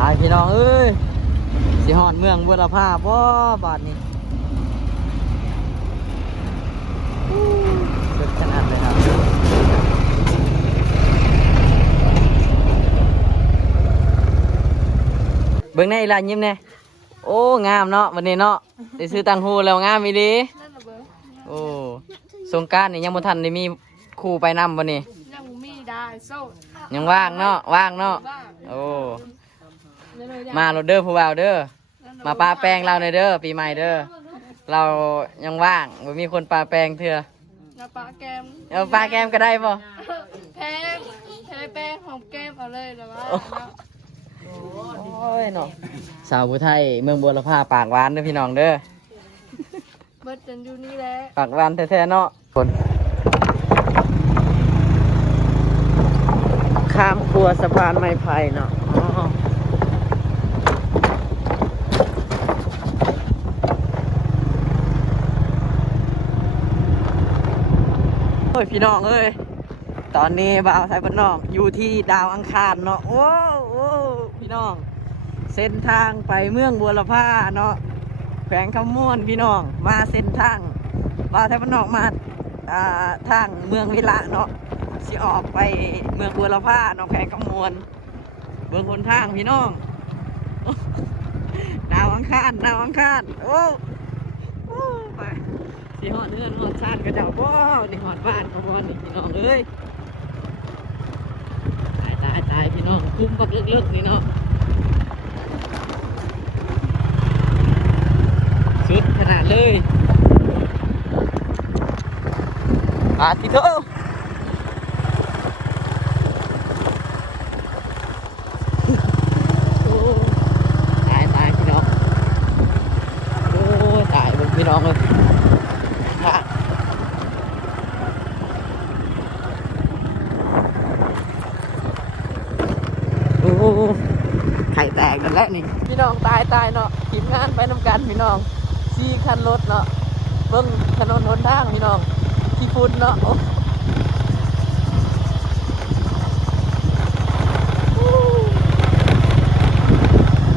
ตายพี่น้องเอ้ยสิฮอดเมืองบุรพาบ่บาดนี้สุดขนาดเลยครับเบิ่งในอีหลานยิ้มแน่โอ้งามเนาะวันนี้เนาะได้ซื้อตังหูแล้วงามอีหลีโอ้สงกรานต์นี่ยังบ่ทันได้มีครูไปนำบ่นี่ยังมีได้โซ่ยังว่างเนาะว่างเนาะโอ้มาโรเดอร์ผู้บ่าวเด้อมาปาแป้งเราในเด้อปีใหม่เด้อเรายังว่างบ่มีคนปาแป้งเถื่อปลาแกมเอาปาแก้มก็ได้ป่ะแพงแป้งของแก้มเอาเลยแต่ว่าโอ้ยเนาะสาวผู้ไทยเมืองบัวลำพาปากหวานเด้อพี่น้องเด้อเบิดจนอยู่นี่แหละปากหวานแท้ๆเนาะคนข้ามครัวสะพานไม้ไผ่เนาะโอ้ยพี่น้องเอ้ยตอนนี้บ่าวไทยบ้านนอกอยู่ที่ดาวอังคารเนาะโอ้พี่น้องเส้นทางไปเมืองบัวลำพาเนาะแขวงคำม่วนพี่น้องมาเส้นทางบ่าวไทยบ้านนอกมาทางเมืองวิระเนาะสิออกไปเมืองบัวลำพาเนาะแขวงคำม่วนเบื้องบนทางพี่น้องดาวอังคารโอ้ไปสิหอดเนื้อหอดชาติกระเจ้าบ่นี่หอดบ้านเขาบ่นี่พี่น้องเอ้ยตายพี่น้องคุ้มกับเลิกนี่เนาะสุดขนาดเลยที่เท่าตายพี่น้องโอ้ตายพี่น้องเลยไข่แตกกันแล้วนี่พี่น้องตายเนาะทีมงานไปนำกันพี่น้องขี่คันรถเนาะเบิ่งถนนหนทางพี่น้องที่ฝุ่นเนาะ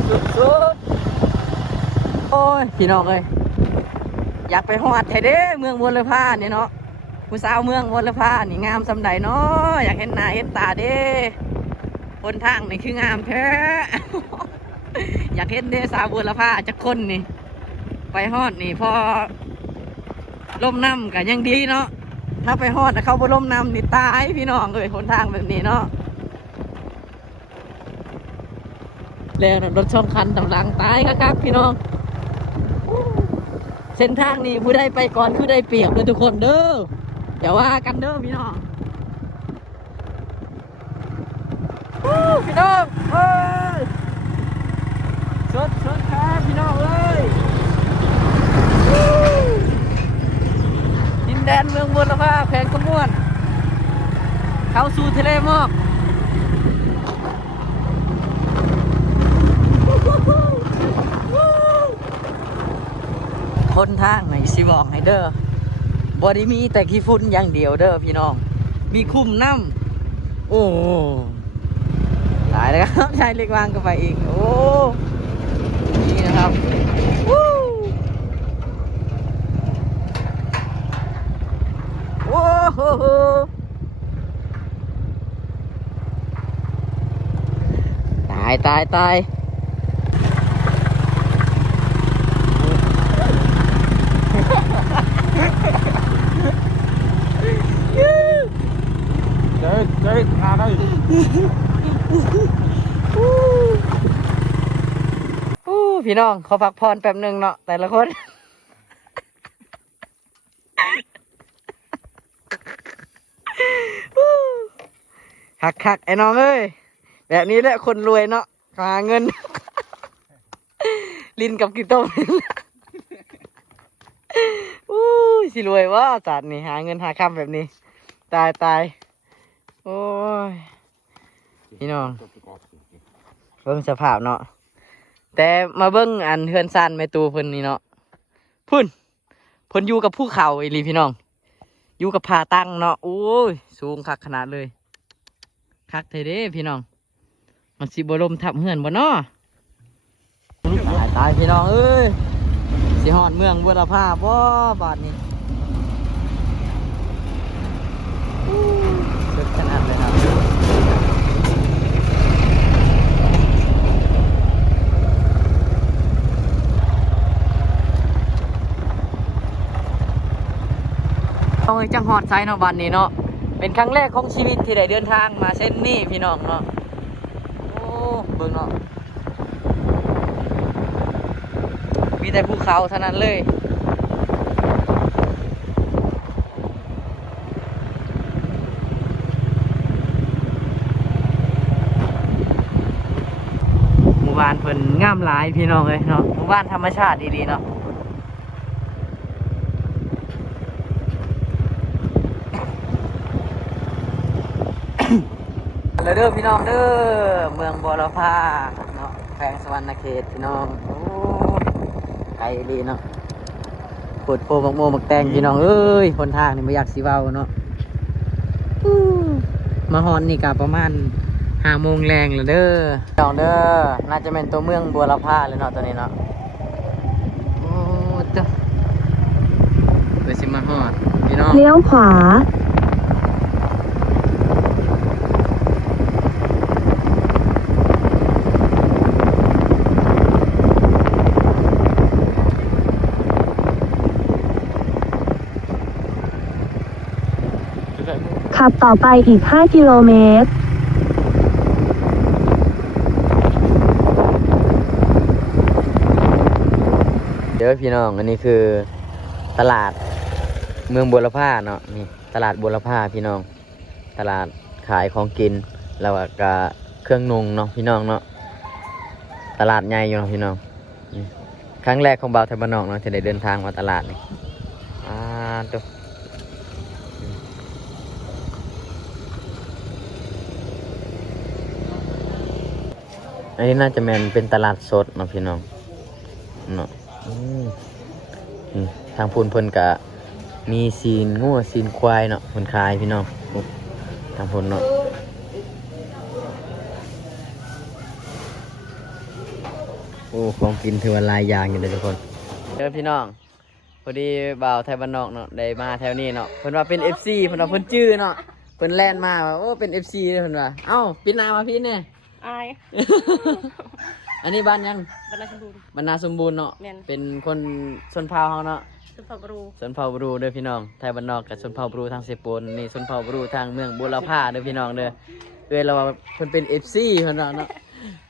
สุดโอ้ยพี่น้องเลยอยากไปฮอดไทยเด้เมืองบัวลำพาเนี่ยเนาะผู้สาวเมืองบัวลำพานี่งามสำใดเนาะอยากเห็นหน้าเห็นตาเด้บนทางนี่คืองามแท้ อยากเห็นเด้สาวบัวลำพาจักคนนี่ไปฮอดนี่พอล่มน้ำกันยังดีเนาะถ้าไปฮอดเขาบ่ล่มน้ำนี่ตายพี่น้องเลยบนทางแบบนี้เนาะแล้วรถช่องคันตำลังตายครับพี่น้องเส้นทางนี้ผู้ใดไปก่อนผู้ใดเปรียบเลยทุกคนเด้ออย่าว่ากันเด้อพี่น้องพี่น้องเอ้ยสดครับพี่น้องเอ้ยดินแดนเมืองบัวลำพาแขวงขมวนเข้าสู่ทะเลหมอกคนทางไหนสิบอกให้เด้อบอดี้มีแต่ขี้ฝุ่นอย่างเดียวเด้อพี่น้องมีคุ้มน้ำโอ้ตายแล้วครับชายเล็กวางก็ไปอีกโอ้นี่นะครับโอ้โหตายเจ๊พาได้พี่น้องขอพักผ่อนแป๊บหนึ่งเนาะแต่ละคนหักไอ้น้องเอ้ยแบบนี้แหละคนรวยเนาะหาเงินลินกับกิโต้สิรวยว่าจัดนี่หาเงินหาคำแบบนี้ตายโอ้ยพี่น้องเบิ่งสภาพเนาะแต่มาเบิ่งอันเฮือนซ่านแม่ตูเพิ่นนี่เนาะพุ่นเพิ่นอยู่กับภูเขาอีหลีพี่น้องอยู่กับผาตั้งเนาะโอ้ยสูงคักขนาดเลยคักเท่เด้พี่น้อง มันสิบ่ลมทับเฮือนบ่เนาะตายพี่น้องเอ้ยสิฮอดเมืองบุรพาบ่บาดนี้สุดขนาดเลยครับต้องจังฮอดไซเนาะบัดนี้เนาะเป็นครั้งแรกของชีวิตที่ได้เดินทางมาเส้นนี้พี่น้องเนาะโอ้เบิ่งเนาะมีแต่ภูเขาเท่านั้นเลยหมู่บ้านเพิ่นงามหลายพี่น้องเลยเนาะหมู่บ้านธรรมชาติดีๆเนาะเด้อพี่น้องเด้อเมืองบัวลำพาเนาะแขวงสวรรณเขตพี่น้องโอ้ไกลดีเนาะปวดโพมักโมมักแตงพี่น้องเอ้ยคนทางนี่ไม่อยากสิเว้าเนาะมาฮอนนี่ก็ประมาณ5 โมงแรงแล้วเด้อพี่น้องเด้อน่าจะเป็นตัวเมืองบัวลำพาเลยเนาะตัวนี้เนาะโอ้เจ้าเดี๋ยวสิมาฮอดพี่น้องเลี้ยวขวาขับต่อไปอีก 5 กิโลเมตรเดี๋ยวพี่น้องอันนี้คือตลาดเมืองบัวลำพาเนาะนี่ตลาดบัวลำพาพี่น้องตลาดขายของกินแล้วก็เครื่องนุ่งเนาะพี่น้องเนาะตลาดใหญ่อยู่เนาะพี่น้องนี่ครั้งแรกของบ่าวไทยบ้านนอกเนาะที่ได้เดินทางมาตลาดนี่ตัวอันนี้น่าจะเป็นตลาดสดเนาะพี่น้องเนาะนี่ทางพูนเพิ่นกะมีซีนงัวซีนควายเนาะเพิ่นขายพี่น้องทางพูนเนาะโอ้ของกินถือว่าหลายอย่างอยู่เลยทุกคนเด้อพี่น้องพอดีบ่าวไทยบ้านนอกเนาะได้มาแถวนี้เนาะเพิ่นว่าเป็น FC เพิ่นว่าเพิ่นจื้อเนาะเพิ่นแล่นมาว่าโอ้เป็น FC เด้อเพิ่นว่าเอ้าปิดหน้ามาพี่เนี่ย อาย อันนี้บ้านยัง บรรณาชมบูรณ์ บรรณาสมบูรณ์เนาะ แม่น เป็นคนชนเผ่าเฮาเนาะ สุภาพบุรุษ ชนเผ่าบรูเด้อพี่น้องไทยบ้านนอกกับชนเผ่าบรูทางเสปนนี่ชนเผ่าบรูทางเมืองบุรพาเด้อพี่น้องเด้อเราว่าเพิ่นเป็น FC เพิ่นว่าเนาะ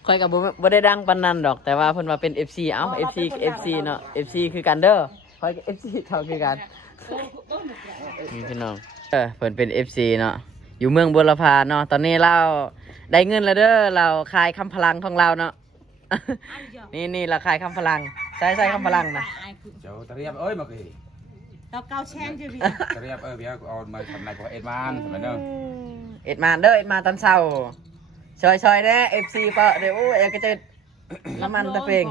ค่อยก็บ่ได้ดังปานนั้นดอกแต่ว่าเพิ่นว่าเป็น FC เอ้า FC FC เนาะ FC คือกันเด้อค่อยก็ FC เท่าคือกันนี่พี่น้องเพิ่นเป็น FC เนาะอยู่เมืองบุรพาเนาะตอนนี้เราได้เงินแล้วเด้อเราขายคำพลังของเราเนาะ นี่เราขายคำพลังใช่คำพลังนะ Cháu ta riêng ơi mà kì Tao cao chen chưa bị ta riêng ơi bây giờ còn mày thằng này của em ăn phải đâu เอ็ดมาเด้อเอ็ดมาตอนเช้าชอยแน่เอฟซีเปะเดี๋ยวเอ็กระเจิดน้ำมันตะเฟง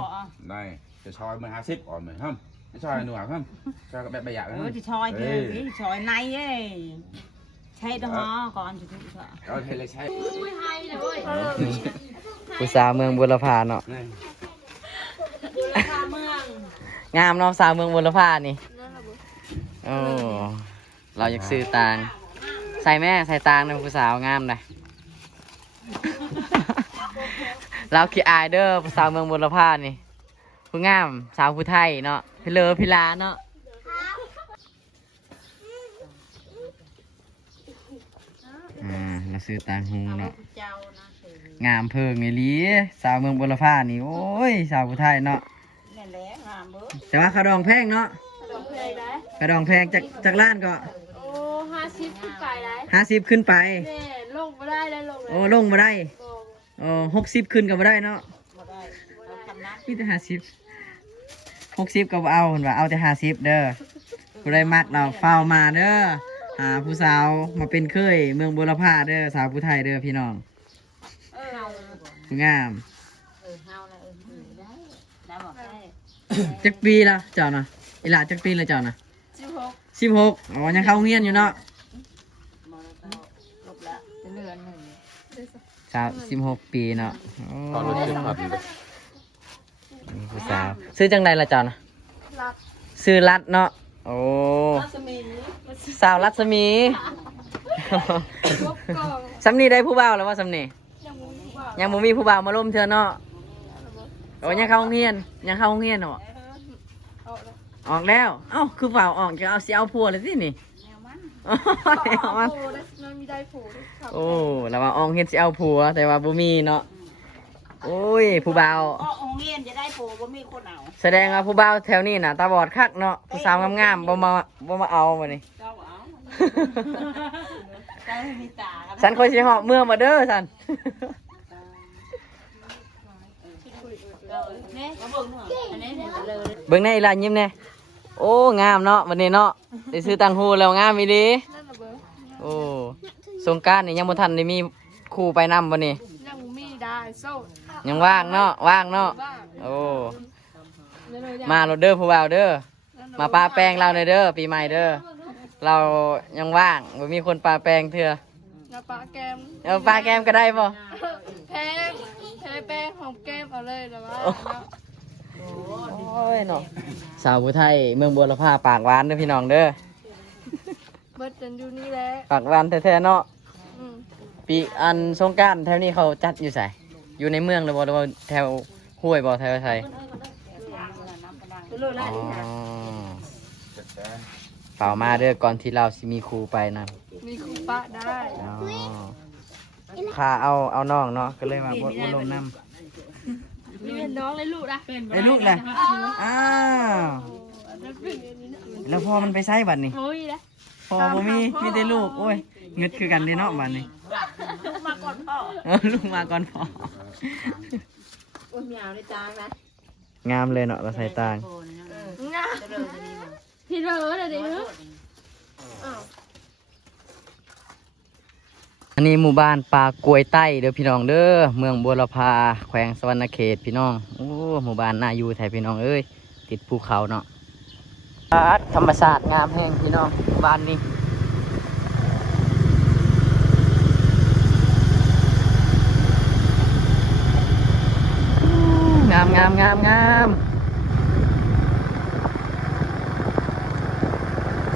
này để soi mày 20 còn mày không để soi nữa không cho các bé bây giờ Ừ thì choi chứ cái choi này ấy Chạy đó hả còn chứ không sợ rồi thì lấy xe ผู้สาวเมืองบุรพาเนาะ này งามเนาะสาวเมืองบุรพานี่โอ้เราอยากซื้อตางใส่แม่ใส่ตางนะผู้สาวงามเลย เราขี้อายเด้อผู้สาวเมืองบุรพานี่ผู้งามสาวผู้ไทยเนาะพี่เลอพี่ลาเนาะเราซื้อตางหูเนาะงามเพิงไงลีสาวเมืองบุรพานี่โอ้ยสาวผู้ไทยเนาะแต่ว่าเขาดองแพงเนาะกระดองแพงจากล้านก็ โอ้50ขึ้นไปได้ 50ขึ้นไป แม่ลงไม่ได้แล้วลง โอ้ลงมาได้โอ้60ขึ้นก็มาได้เนาะมีแต่50 60ก็บ่เอาเห็นว่าเอาแต่50เด้อผู้ใดมักเราเฝ้ามาเด้อหาผู้สาวมาเป็นเคยเมืองบุรพาเด้อสาวผู้ไทยเด้อพี่น้องผู้งามจักปีละเจ้านะอีหลาจักปีละเจ้านะ16อ๋อยังเข้าโรงเรียนอยู่เนาะ 16 ปีเนาะโอ้ ตอนรถจะขับ นี่ผู้สาวซื้อจังใดล่ะเจ้านะ รัก ซื้อรัดเนาะโอ้สาวรัศมี พวกกล่อง สำนีได้ผู้บ่าวแล้วว่าสำนี ยังมูผู้บ่าว ยังบ่มีผู้บ่าวมาล้มเธอเนาะโอ้ยังเข้าโรงเรียนยังเข้าโรงเรียนเนาะ เอาละ ออกแล้วเอ้าคือเปล่าออกจะเอาสิเอาผัวเลยสินี่ แนวมัน เอามา โอ้ได้มันมีได้โผล่ด้วยครับ โอ้แล้วว่าอองเฮ็ดสิเอาผัวแต่ว่าบ่มีเนาะโอ้ยผู้บ่าว ก็โรงเรียนจะได้โผล่บ่มีคนเอา แสดงว่าผู้บ่าวแถวนี้น่ะตาบอดคักเนาะผู้สาวงามๆบ่มาเอาบัดนี้ เจ้าเอาเจ้าไม่มีตากัน ฉันคอยสิเหาะเมืองมาเด้อฉัน เนี่ยมาเบิ่งหน่อยอันนี้เนี่ยเลย เบิ่งในอีหลานยิ้มแน่โอ้งามเนาะวันนี้เนาะได้ซื้อตังหูแล้วงามอีหลี นั่นน่ะเบิ้ง โอ้สงกรานต์นี่ยังบ่ทันได้มีครูไปนำบ่นี่ ยังมีได้โซ่ ยังว่างเนาะว่างเนาะ บ้าง โอ้ นั่นเลย มาโลดเด้อผู้บ่าวเด้อมาปาแป้งเราหน่อยเด้อปีใหม่เด้อเรายังว่างบ่มีคนปาแป้งเถื่อ น้าปลาแกม เอาปาแก้มก็ได้บ่ แพงใช้แป้งของแก้มเอาเลยแต่ว่า โอ้ยเนาะสาวผู้ไทยเมืองบัวละพาปากหวานเด้อพี่น้องเด้อ เบิดจนอยู่นี่แหละ ปากหวานแท้ๆเนาะ อืม ปีอันสงกรานต์แถวนี้เขาจัดอยู่ไสอยู่ในเมืองหรือบ่หรือว่าแถวห้วยบ่แถวไสอ๋อเปล่ามาเด้อก่อนที่เราสิมีครูไปนะ มีคูปะได้ อ๋อพาเอาน้องเนาะก็เลยมาบ่ลงน้ มีเป็นน้องเลยลูกนะ ำไอ้ลูกเลยอ้าวแล้วพ่อมันไปใช้บัดนี่ โอ้ยนะ พ่อบ่มีแต่ลูกโอ้ยเงึดคือกันเด้เนาะบัดนี้ ลูกมาก่อนพ่อ ลูกมาก่อนพ่อ โอ้ยมีเอาในจางนะ งามเลยเนาะเราใส่ตาง งาพี่เธอเดี๋ยวนี้อ้าว อันนี้หมู่บ้านปากล้วยใต้เด้อพี่น้องเด้อเมืองบัวละพาแขวงสวรรณเขตพี่น้องโอ้หมู่บ้านน่าอยู่แท้พี่น้องเอ้ยติดภูเขาเนาะธรรมชาติงามแห้งพี่น้องหมู่บ้านนี้งามงามงามงาม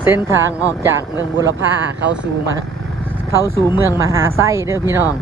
เส้นทางออกจากเมืองบุรพาเข้าสู่เมืองมหาไส้เด้อพี่น้อง